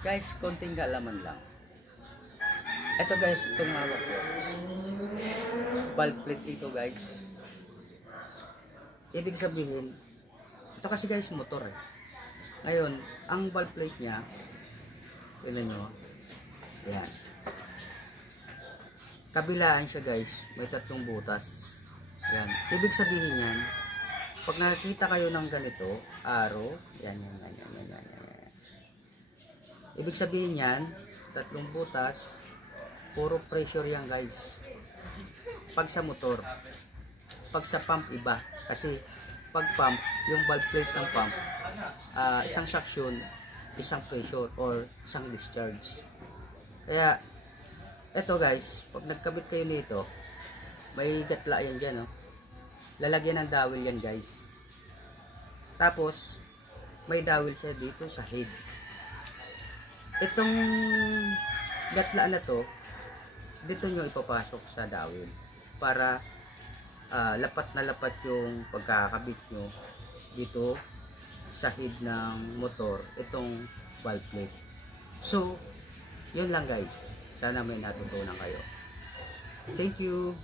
Guys, konting kaalaman lang. Ito guys, itong hawak ko. Valve plate ito guys. Ibig sabihin, ito kasi guys motor eh. Ngayon, ang valve plate niya, tignan nyo, yan. Kabilaan siya guys, may tatlong butas. Yan. Ibig sabihin yan, pag nakikita kayo ng ganito, arrow, yan. Ibig sabihin yan, tatlong butas, puro pressure yan guys. Pag sa motor, pag sa pump iba. Kasi pag pump, yung valve plate ng pump, isang suction, isang pressure, or isang discharge. Kaya, eto guys, pag nagkabit kayo nito, may gatla yan dyan, oh. Lalagyan ng dowel yan guys. Tapos, may dowel siya dito sa head. Itong gatla na to, dito nyo ipapasok sa dowel para lapat na lapat yung pagkakabit nyo dito sa head ng motor, itong valve plate. So, yun lang guys. Sana may natutunan kayo. Thank you.